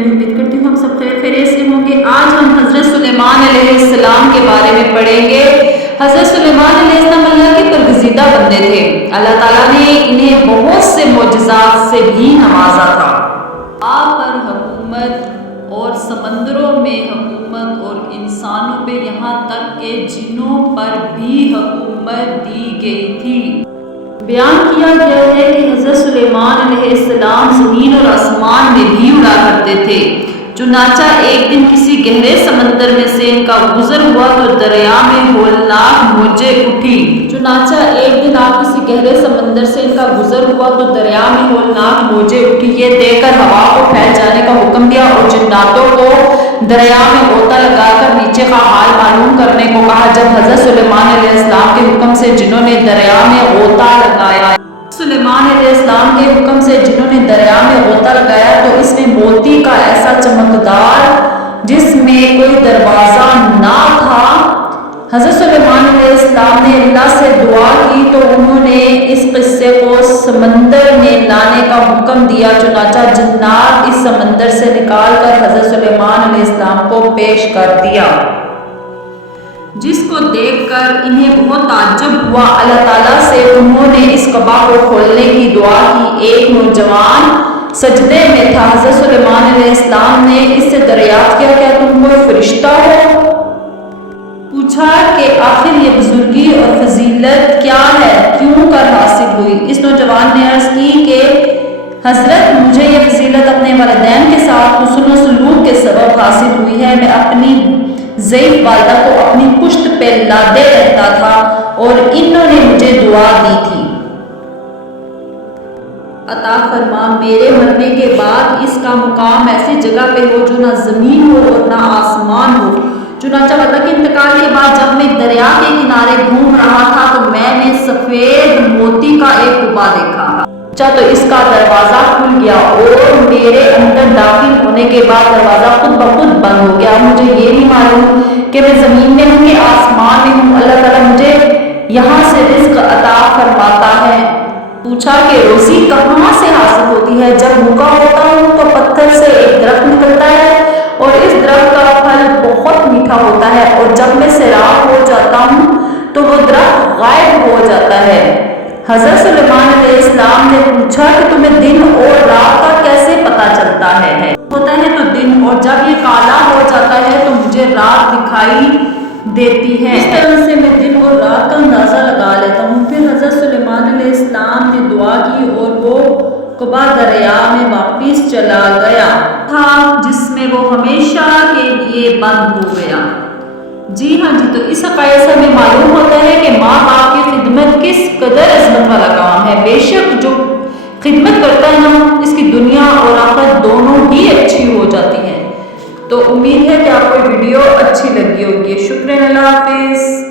میں امید کرتی ہوں ہم سب خیریت سے ہوں گے۔ آج ہم حضرت سلیمان علیہ السلام کے بارے میں پڑھیں گے۔ حضرت سلیمان علیہ السلام اللہ کے برگزیدہ بندے تھے۔ اللہ تعالیٰ نے انہیں بہت سے معجزات سے بھی نوازا تھا۔ آپ پر حکومت اور سمندروں میں حکومت اور انسانوں پہ یہاں تک کہ جنوں پر بھی حکومت دی گئی تھی۔ بیان کیا گیا ہے کہ حضرت سلیمان علیہ السلام زمین اور آسمان میں بھی اڑا کرتے تھے۔ چنانچہ ایک دن کسی گہرے سمندر میں سے ان کا گزر ہوا تو دریا میں ہولناک موجیں اٹھی۔ یہ دیکھ کر ہوا کو پھیل جانے کا حکم دیا اور جناتوں کو دریا میں غوطہ لگا کر نیچے کا حال معلوم کرنے کو کہا۔ جب حضرت سلیمان علیہ السلام کے حکم سے جنوں نے دریا میں غوطہ لگایا تو اس میں موتی کا ایسا چمکدار جس میں کوئی دروازہ نہ تھا۔ حضرت سلیمان علیہ السلام نے اللہ سے دعا کی تو انہوں نے اس قصے کو سمندر میں لانے کا حکم دیا۔ چنانچہ جنات اس سمندر سے نکال کر حضرت سلیمان علیہ السلام کو پیش کر دیا، جس کو دیکھ کر انہیں بہت تعجب ہوا۔ اللہ تعالیٰ سے انہوں نے اس قبا کو کھولنے کی دعا کی۔ ایک نوجوان سجدے میں تھا۔ حضرت سلیمان علیہ السلام نے اس سے دریافت کیا، کیا تم کوئی فرشتہ ہو؟ پوچھا کہ آخر یہ بزرگی اور فضیلت کیا ہے، کیوں کر حاصل ہوئی؟ اس نوجوان نے عرض کی کہ حضرت مجھے یہ فضیلت اپنے والدین کے ساتھ حسن و سلوک کے سبب حاصل ہوئی ہے۔ میں اپنی ضعیف والدہ کو اپنی پشت پہ لادے رہتا تھا اور انہوں نے مجھے دعا دی تھی، عطا فرما میرے مرنے کے بعد اس کا مقام ایسی جگہ پہ ہو جو نہ زمین ہو اور نہ آسمان ہو۔ چنانچہ والدہ کے انتقال کے بعد جب میں دریا کے کنارے گھوم رہا تھا تو میں نے سفید موتی کا ایک قبا دیکھا۔ تو اس کا دروازہ کھل گیا اور میرے اندر داخل ہونے کے بعد دروازہ خود بخود بند ہو گیا۔ مجھے یہ نہیں معلوم کہ میں زمین میں ہوں کہ آسمان میں ہوں۔ اللہ تعالیٰ مجھے یہاں سے رزق عطا فرماتا ہے۔ پوچھا کہ روزی کہاں سے حاصل ہوتی ہے؟ جب بھوکا ہوتا ہوں تو پتھر سے ایک درخت نکلتا ہے اور اس درخت کا پھل بہت میٹھا ہوتا ہے، اور جب میں سیراب ہو جاتا ہوں تو وہ درخت غائب ہو جاتا ہے۔ حضرت سلیمان علیہ السلام نے پوچھا کہ تمہیں دن اور رات کا کیسے پتہ چلتا ہے؟ ہوتا ہے تو دن، اور جب یہ کالا ہو جاتا ہے تو مجھے رات دکھائی دیتی ہے۔ اس طرح سے میں دن اور رات کا اندازہ لگا لیتا ہوں۔ پھر حضرت سلیمان علیہ السلام نے دعا کی اور وہ قبا دریا میں واپس چلا گیا تھا جس میں وہ ہمیشہ کے لیے بند ہو گیا۔ جی ہاں جی، تو اس حقائق سے ہمیں معلوم ہوتا ہے کہ ماں باپ کی خدمت کس قدر عظمت والا کام ہے۔ بے شک جو خدمت کرتا ہے نا، اس کی دنیا اور آخرت دونوں ہی اچھی ہو جاتی ہے۔ تو امید ہے کہ آپ کو ویڈیو اچھی لگی ہوگی۔ شکریہ، اللہ حافظ۔